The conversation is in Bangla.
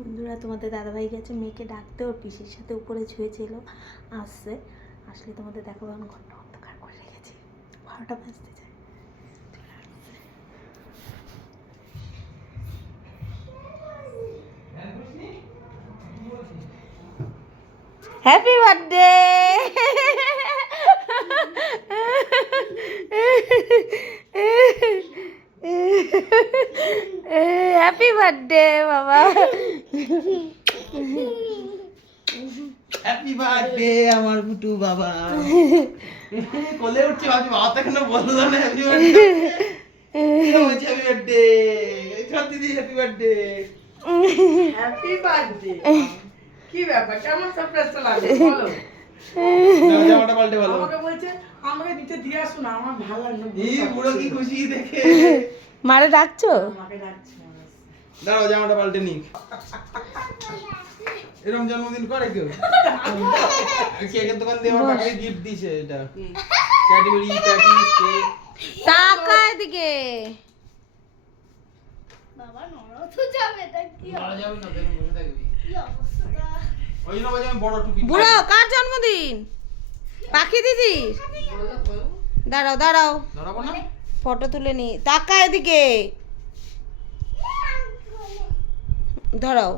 বন্ধুরা তোমাদের দাদাভাই গেছে মেয়েকে ডাকতে, ওর পিসির সাথে উপরে ছুঁয়েছিল, আসছে, আসলে তোমাদের দেখাবো। আমি ঘন্টা অন্ধকার করে রেখেছি, 12টা বাজতে যায়। হ্যাপি বার্থডে, হ্যাপি বার্থডে বাবা, হ্যাপি বার্থডে আমার বুটু বাবা। কোলে উঠছে ভাবছি বাবা তো এখনো বললো না হ্যাপি বার্থডে। হ্যাপি বার্থডে দিদি, হ্যাপি বার্থডে। Happy birthday. কি ব্যাপার, কেমন সারপ্রাইজ লাগলো বলো? জামাটা পাল্টে ভালো। আমাকে বলছে আমাকে দিতে দিয়ে আসো না, আমার ভালো লাগলো। এই বুড়ো কি খুশি দেখে। মারে ডাকছো? আমাকে ডাকছে। দাঁড়াও জামাটা পাল্টে নি। এরকম জন্মদিন করে কেউ? কেকের দোকান দিয়ে আমার কাকে গিফট দিয়েছে এটা। Cadbury, patties, cake. টাকা এদিকে বাবা নড়াও তো যাবে, এটা কি মারা যাবে না, কেন বসে থাকবি? কি অবস্থা? ওই জন্য বলছি আমি বড় টুপি। বুড়ো কার জন্মদিন? পাখি দিদি। দাঁড়াও দাঁড়াও, ধরাবো না? ফটো তুলে নি। টাকা এদিকে ধরাও।